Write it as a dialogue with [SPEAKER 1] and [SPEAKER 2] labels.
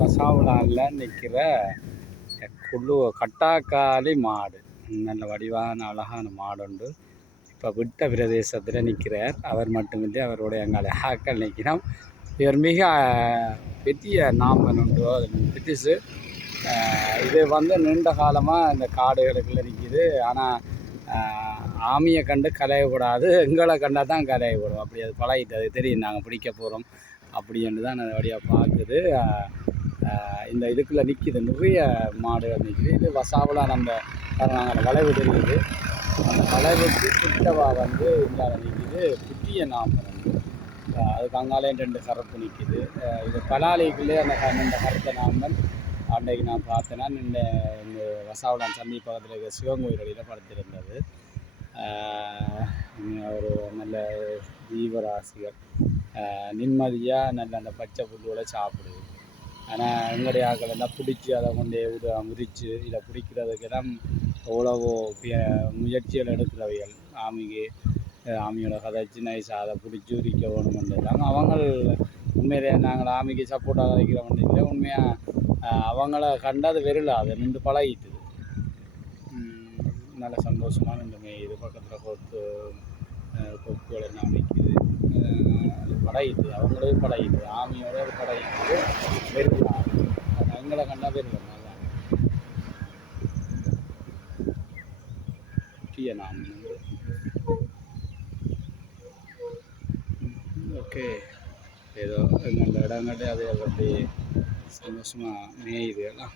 [SPEAKER 1] வசாவளாவில் நிற்கிற குழு கட்டாக்காலி மாடு. நல்ல வடிவான அழகான மாடு உண்டு இப்போ விட்ட பிரதேசத்தில் நிற்கிறார் அவர் மட்டுமின்றி அவருடைய எங்களை ஆக்கள் நிற்கிறோம். இவர் மிக பெரிய நாமன் உண்டு பிரிட்டிஷு இது வந்து நீண்ட காலமாக இந்த காடுகளுக்குள்ள நிற்கிது ஆனால் ஆமியை கண்டு கலையக்கூடாது. எங்களை கண்டால் தான் கலையப்படும். அப்படி அது பழகிட்டு அது தெரியும். நாங்கள் பிடிக்க போகிறோம் அப்படின்னு தான் அது வழியாக பார்க்குது. இந்த இதுக்குள்ளே நிற்கிது நிறைய மாடு நிற்கிது இது வசாவலா நம்ம நாங்கள் வளைவு தெரியுது. அந்த வளைவுக்கு கிட்டவா வந்து இங்கே நிற்கிது புதிய நாமம் அதுக்கு அங்காலே ரெண்டு கருப்பு நிற்கிது இது பலாலிக்குள்ளே அந்த க- இந்த கருத்த நாமன் அன்றைக்கு நான் பார்த்தேன்னா இந்த இந்த வசாவளான் சந்தி பக்கத்தில் இருக்க சிவன் கோயில் படுத்திருந்தது. ஒரு நல்ல ஜீவராசிகள். நிம்மதியாக நல்ல அந்த பச்சை புல்லோட சாப்பிடுது ஆனால் எங்களுடைய ஆக்கள் எல்லாம் பிடிச்சி அதை கொண்டே விட முறிச்சு இதை பிடிக்கிறதுக்கெல்லாம் எவ்வளவோ முயற்சிகள் எடுக்கிறவைகள். ஆமிக்கு ஆமியோட கதைச்சு நைஸாக அதை பிடிச்சி உரிக்க வேணுமென்றாங்க அவங்க உண்மையிலே நாங்கள் ஆமிக்கு சப்போர்ட்டாக வைக்கிறவன் இல்லை. உண்மையாக அவங்கள கண்டது வெறில அதை நின்று பழகிட்டுது நல்ல சந்தோஷமாக நின்றுமே இது பக்கத்தில் கொத்து கொக்குகள் எல்லாம் அமைக்குது அது அவங்களே பழகிட்டு ஆமியோட பழகிட்டு வெறும் எங்களை கண்டா வெறும் நல்லா. முக்கிய நாம் ஓகே. ஏதோ எங்களோட இடங்கள்டே அது அப்படி சந்தோஷமாக மேயுது எல்லாம்.